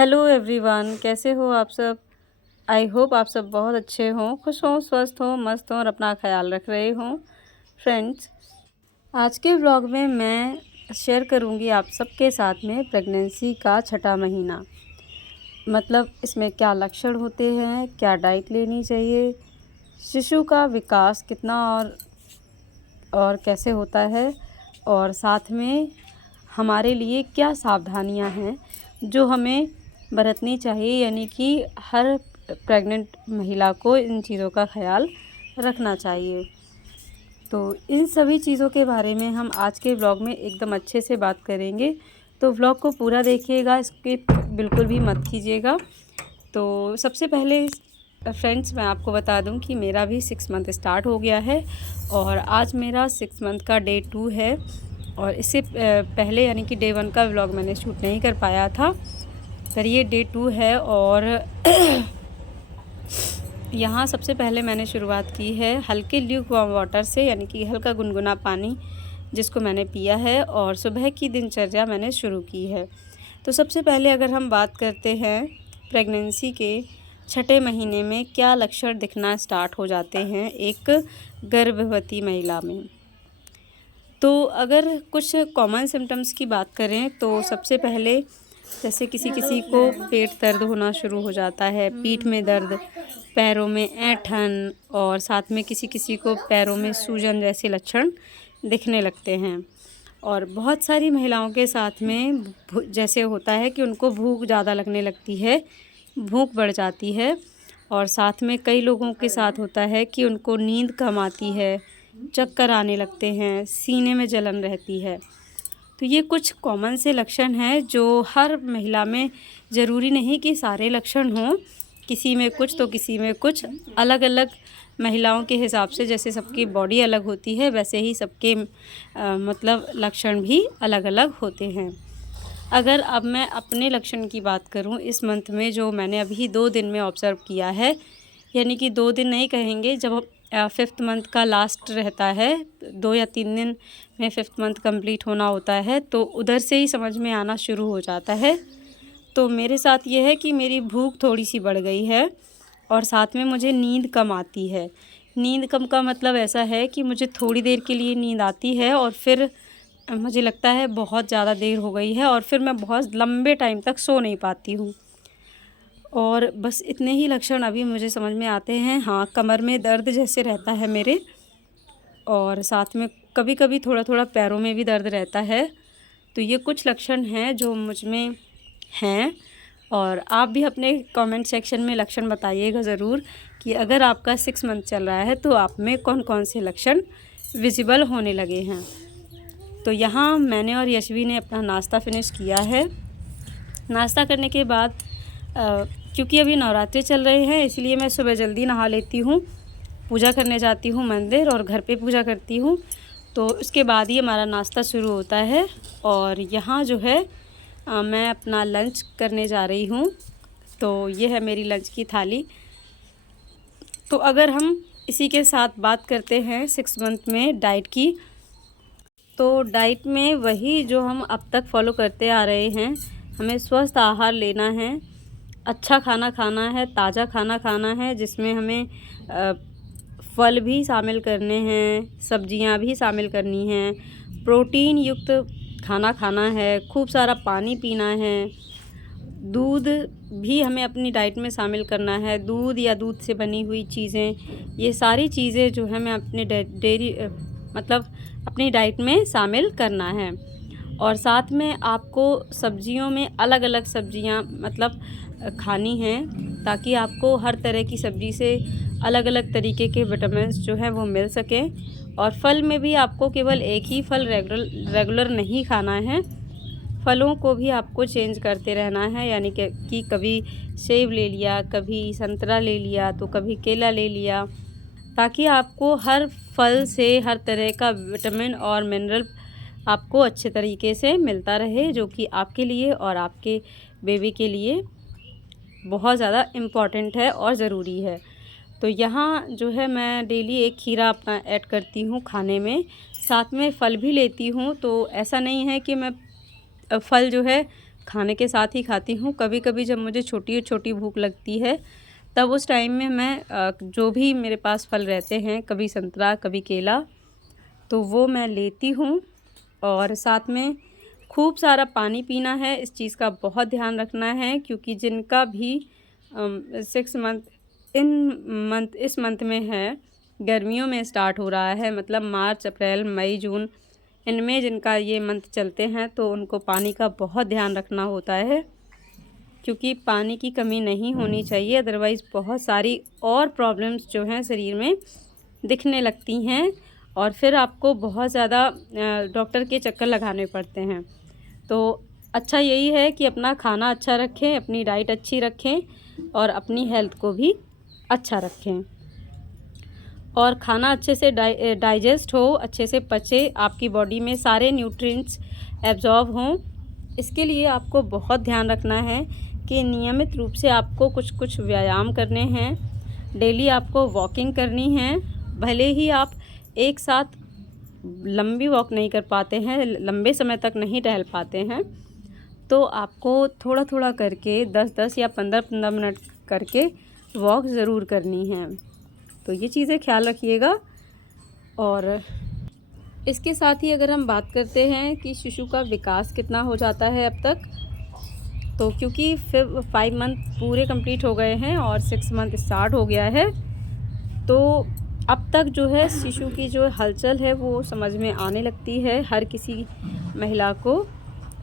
Hello everyone, कैसे हो आप सब। आई होप आप सब बहुत अच्छे हों, खुश हों, स्वस्थ हों, मस्त हों और अपना ख्याल रख रहे हों। फ्रेंड्स, आज के व्लॉग में मैं शेयर करूंगी आप सबके साथ में प्रेगनेंसी का छठा महीना। मतलब इसमें क्या लक्षण होते हैं, क्या डाइट लेनी चाहिए, शिशु का विकास कितना और कैसे होता है, और साथ में हमारे लिए क्या सावधानियां हैं जो हमें बरतनी चाहिए। यानी कि हर प्रेग्नेंट महिला को इन चीज़ों का ख्याल रखना चाहिए। तो इन सभी चीज़ों के बारे में हम आज के व्लॉग में एकदम अच्छे से बात करेंगे। तो व्लॉग को पूरा देखिएगा, स्किप बिल्कुल भी मत कीजिएगा। तो सबसे पहले फ्रेंड्स, मैं आपको बता दूं कि मेरा भी 6 मंथ स्टार्ट हो गया है और आज मेरा 6 मंथ का डे 2 है। और इससे पहले यानी कि डे 1 का व्लॉग मैंने शूट नहीं कर पाया था, पर ये डे 2 है। और यहाँ सबसे पहले मैंने शुरुआत की है हल्के ल्यूक वार्म वाटर से, यानी कि हल्का गुनगुना पानी जिसको मैंने पिया है, और सुबह की दिनचर्या मैंने शुरू की है। तो सबसे पहले अगर हम बात करते हैं प्रेगनेंसी के छठे महीने में क्या लक्षण दिखना स्टार्ट हो जाते हैं एक गर्भवती महिला में। तो अगर कुछ कॉमन सिम्टम्स की बात करें तो सबसे पहले जैसे किसी किसी को पेट दर्द होना शुरू हो जाता है, पीठ में दर्द, पैरों में ऐंठन, और साथ में किसी किसी को पैरों में सूजन जैसे लक्षण दिखने लगते हैं। और बहुत सारी महिलाओं के साथ में जैसे होता है कि उनको भूख ज़्यादा लगने लगती है, भूख बढ़ जाती है। और साथ में कई लोगों के साथ होता है कि उनको नींद कम आती है, चक्कर आने लगते हैं, सीने में जलन रहती है। तो ये कुछ कॉमन से लक्षण हैं जो हर महिला में, ज़रूरी नहीं कि सारे लक्षण हों, किसी में कुछ तो किसी में कुछ, अलग अलग महिलाओं के हिसाब से जैसे सबकी बॉडी अलग होती है वैसे ही सबके मतलब लक्षण भी अलग अलग होते हैं। अगर अब मैं अपने लक्षण की बात करूं इस मंथ में, जो मैंने अभी 2 दिन में ऑब्ज़र्व किया है, यानी कि 2 दिन नहीं कहेंगे, जब 5th मंथ का लास्ट रहता है, 2 या 3 दिन में 5th मंथ कंप्लीट होना होता है, तो उधर से ही समझ में आना शुरू हो जाता है। तो मेरे साथ ये है कि मेरी भूख थोड़ी सी बढ़ गई है और साथ में मुझे नींद कम आती है। नींद कम का मतलब ऐसा है कि मुझे थोड़ी देर के लिए नींद आती है और फिर मुझे लगता है बहुत ज़्यादा देर हो गई है और फिर मैं बहुत लंबे टाइम तक सो नहीं पाती हूँ। और बस इतने ही लक्षण अभी मुझे समझ में आते हैं। हाँ, कमर में दर्द जैसे रहता है मेरे, और साथ में कभी कभी थोड़ा थोड़ा पैरों में भी दर्द रहता है। तो ये कुछ लक्षण हैं जो मुझ में हैं। और आप भी अपने कमेंट सेक्शन में लक्षण बताइएगा ज़रूर कि अगर आपका 6 मंथ चल रहा है तो आप में कौन कौन से लक्षण विजिबल होने लगे हैं। तो यहाँ मैंने और यशवी ने अपना नाश्ता फिनिश किया है। नाश्ता करने के बाद क्योंकि अभी नवरात्रि चल रहे हैं इसलिए मैं सुबह जल्दी नहा लेती हूँ, पूजा करने जाती हूँ मंदिर और घर पे पूजा करती हूँ। तो उसके बाद ही हमारा नाश्ता शुरू होता है। और यहाँ जो है मैं अपना लंच करने जा रही हूँ। तो ये है मेरी लंच की थाली। तो अगर हम इसी के साथ बात करते हैं 6 मंथ में डाइट की, तो डाइट में वही जो हम अब तक फॉलो करते आ रहे हैं। हमें स्वस्थ आहार लेना है, अच्छा खाना खाना है, ताज़ा खाना खाना है, जिसमें हमें फल भी शामिल करने हैं, सब्जियां भी शामिल करनी हैं, प्रोटीन युक्त खाना खाना है, खूब सारा पानी पीना है, दूध भी हमें अपनी डाइट में शामिल करना है, दूध या दूध से बनी हुई चीज़ें, ये सारी चीज़ें जो है मैं अपने डेयरी मतलब अपनी डाइट में शामिल करना है। और साथ में आपको सब्जियों में अलग अलग सब्जियां मतलब खानी हैं, ताकि आपको हर तरह की सब्ज़ी से अलग अलग तरीके के विटामिन्स जो हैं वो मिल सकें। और फल में भी आपको केवल एक ही फल रेगुलर नहीं खाना है, फलों को भी आपको चेंज करते रहना है। यानी कि कभी सेब ले लिया, कभी संतरा ले लिया, तो कभी केला ले लिया, ताकि आपको हर फल से हर तरह का विटामिन और मिनरल आपको अच्छे तरीके से मिलता रहे, जो कि आपके लिए और आपके बेबी के लिए बहुत ज़्यादा इम्पॉर्टेंट है और ज़रूरी है। तो यहाँ जो है मैं डेली एक खीरा अपना ऐड करती हूँ खाने में, साथ में फल भी लेती हूँ। तो ऐसा नहीं है कि मैं फल जो है खाने के साथ ही खाती हूँ। कभी कभी जब मुझे छोटी छोटी भूख लगती है तब उस टाइम में मैं जो भी मेरे पास फल रहते हैं, कभी संतरा कभी केला, तो वो मैं लेती हूँ। और साथ में खूब सारा पानी पीना है, इस चीज़ का बहुत ध्यान रखना है, क्योंकि जिनका भी 6 मंथ इस मंथ में है, गर्मियों में स्टार्ट हो रहा है, मतलब मार्च अप्रैल मई जून, इनमें जिनका ये मंथ चलते हैं तो उनको पानी का बहुत ध्यान रखना होता है, क्योंकि पानी की कमी नहीं होनी चाहिए। अदरवाइज़ बहुत सारी और प्रॉब्लम्स जो हैं शरीर में दिखने लगती हैं और फिर आपको बहुत ज़्यादा डॉक्टर के चक्कर लगाने पड़ते हैं। तो अच्छा यही है कि अपना खाना अच्छा रखें, अपनी डाइट अच्छी रखें और अपनी हेल्थ को भी अच्छा रखें, और खाना अच्छे से डाइजेस्ट हो, अच्छे से पचे, आपकी बॉडी में सारे न्यूट्रिएंट्स एब्जॉर्ब हों। इसके लिए आपको बहुत ध्यान रखना है कि नियमित रूप से आपको कुछ व्यायाम करने हैं, डेली आपको वॉकिंग करनी है। भले ही आप एक साथ लंबी वॉक नहीं कर पाते हैं, लंबे समय तक नहीं टहल पाते हैं, तो आपको थोड़ा थोड़ा करके 10-10 या 15-15 मिनट करके वॉक ज़रूर करनी है। तो ये चीज़ें ख्याल रखिएगा। और इसके साथ ही अगर हम बात करते हैं कि शिशु का विकास कितना हो जाता है अब तक, तो क्योंकि फिर 5 मंथ पूरे कंप्लीट हो गए हैं और 6 मंथ स्टार्ट हो गया है, तो अब तक जो है शिशु की जो हलचल है वो समझ में आने लगती है हर किसी महिला को।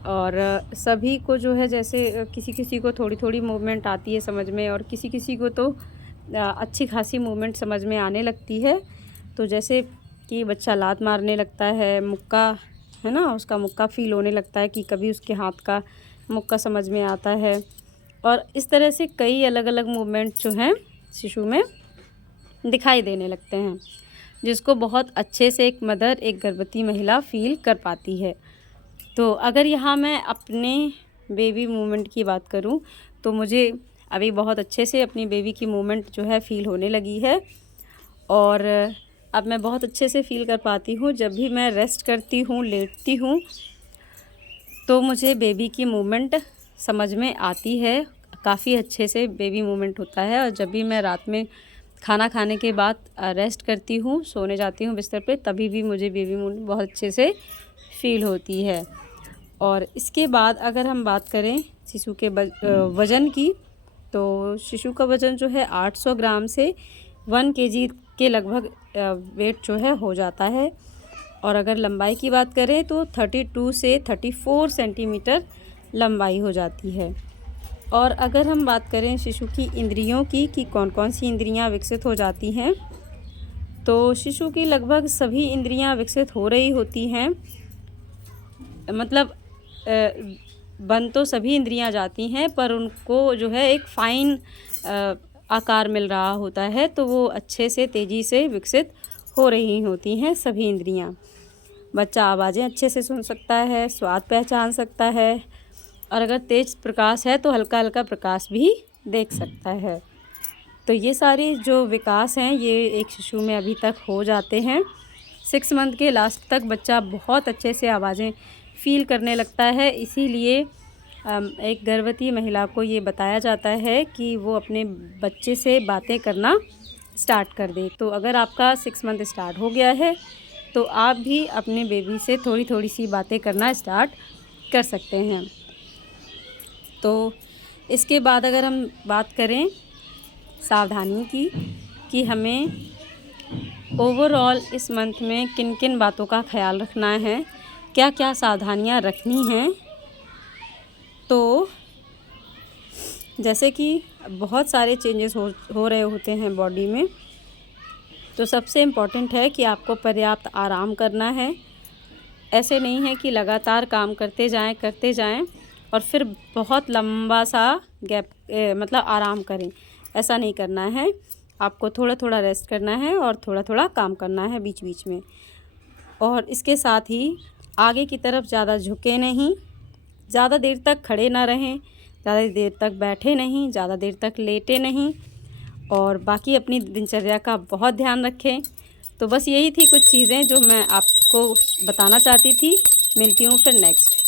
और सभी को जो है, जैसे किसी किसी को थोड़ी थोड़ी मूवमेंट आती है समझ में, और किसी किसी को तो अच्छी खासी मूवमेंट समझ में आने लगती है। तो जैसे कि बच्चा लात मारने लगता है, मुक्का है ना, उसका मुक्का फील होने लगता है, कि कभी उसके हाथ का मुक्का समझ में आता है, और इस तरह से कई अलग अलग मूवमेंट जो हैं शिशु में दिखाई देने लगते हैं, जिसको बहुत अच्छे से एक मदर, एक गर्भवती महिला फील कर पाती है। तो अगर यहाँ मैं अपने बेबी मूवमेंट की बात करूँ तो मुझे अभी बहुत अच्छे से अपनी बेबी की मूवमेंट जो है फ़ील होने लगी है, और अब मैं बहुत अच्छे से फ़ील कर पाती हूँ। जब भी मैं रेस्ट करती हूँ, लेटती हूँ, तो मुझे बेबी की मूवमेंट समझ में आती है, काफ़ी अच्छे से बेबी मूवमेंट होता है। और जब भी मैं रात में खाना खाने के बाद रेस्ट करती हूँ, सोने जाती हूँ बिस्तर पे, तभी भी मुझे बेबी मूवमेंट बहुत अच्छे से फ़ील होती है। और इसके बाद अगर हम बात करें शिशु के वज़न की, तो शिशु का वज़न जो है 800 ग्राम से 1 केजी के लगभग वेट जो है हो जाता है। और अगर लंबाई की बात करें तो 32 से 34 सेंटीमीटर लंबाई हो जाती है। और अगर हम बात करें शिशु की इंद्रियों की, कि कौन कौन सी इंद्रियां विकसित हो जाती हैं, तो शिशु की लगभग सभी इंद्रियां विकसित हो रही होती हैं। मतलब बन तो सभी इंद्रियां जाती हैं, पर उनको जो है एक फ़ाइन आकार मिल रहा होता है, तो वो अच्छे से तेज़ी से विकसित हो रही होती हैं सभी इंद्रियां। बच्चा आवाज़ें अच्छे से सुन सकता है, स्वाद पहचान सकता है, और अगर तेज़ प्रकाश है तो हल्का हल्का प्रकाश भी देख सकता है। तो ये सारे जो विकास हैं ये एक शिशु में अभी तक हो जाते हैं। 6 मंथ के लास्ट तक बच्चा बहुत अच्छे से आवाज़ें फ़ील करने लगता है। इसीलिए एक गर्भवती महिला को ये बताया जाता है कि वो अपने बच्चे से बातें करना स्टार्ट कर दे। तो अगर आपका 6 मंथ स्टार्ट हो गया है तो आप भी अपने बेबी से थोड़ी थोड़ी सी बातें करना स्टार्ट कर सकते हैं। तो इसके बाद अगर हम बात करें सावधानी की, कि हमें ओवरऑल इस मंथ में किन किन बातों का ख्याल रखना है, क्या क्या सावधानियां रखनी हैं, तो जैसे कि बहुत सारे चेंजेस हो रहे होते हैं बॉडी में, तो सबसे इम्पॉर्टेंट है कि आपको पर्याप्त आराम करना है। ऐसे नहीं है कि लगातार काम करते जाएं और फिर बहुत लंबा सा गैप मतलब आराम करें, ऐसा नहीं करना है। आपको थोड़ा थोड़ा रेस्ट करना है और थोड़ा थोड़ा काम करना है बीच बीच में। और इसके साथ ही आगे की तरफ ज़्यादा झुके नहीं, ज़्यादा देर तक खड़े ना रहें, ज़्यादा देर तक बैठे नहीं, ज़्यादा देर तक लेटे नहीं, और बाकी अपनी दिनचर्या का बहुत ध्यान रखें। तो बस यही थी कुछ चीज़ें जो मैं आपको बताना चाहती थी। मिलती हूँ फिर नेक्स्ट।